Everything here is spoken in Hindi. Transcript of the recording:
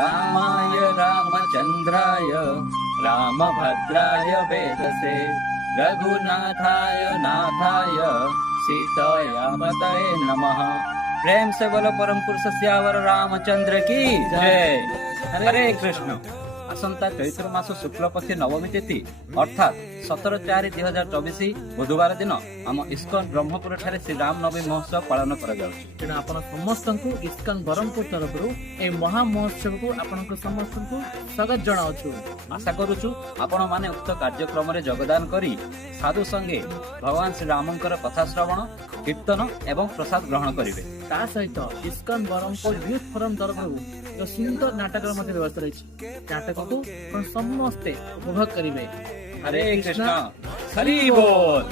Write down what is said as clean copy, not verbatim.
रामाय रामचन्द्राय रामभद्राय वेदसे रघुनाथाय नाथाय सीतायापतये नमः। प्रेम से बोलो परम पुरुष श्यावर रामचंद्र की जय। हरे कृष्ण। आसंता चैत्र मास शुक्ल पक्ष नवमी तिथि अर्थात 17/4/2024 बुधवार दिन आम इस्कन ब्रह्मपुर ठारे श्री राम नवमी महोत्सव पालन करा जाउछि। तेणु आपण समस्त इस्कन ब्रह्मपुर तरफ ए महा महोत्सव को आपण समस्त स्वागत जनाऊँ। आशा करुछु आपण माने उक्त कार्यक्रम रे योगदान करी साधु संगे भगवान श्री रामंकर कथा श्रवण कीर्तन एवं प्रसाद ग्रहण करिवे। ता सहित इस्कन ब्रह्मपुर यूथ फोरम तरफ एक सुंदर नाटक व्यवस्था रही। नाटक को समस्ते उपभोग करेंगे। हरे कृष्ण हरि बोल।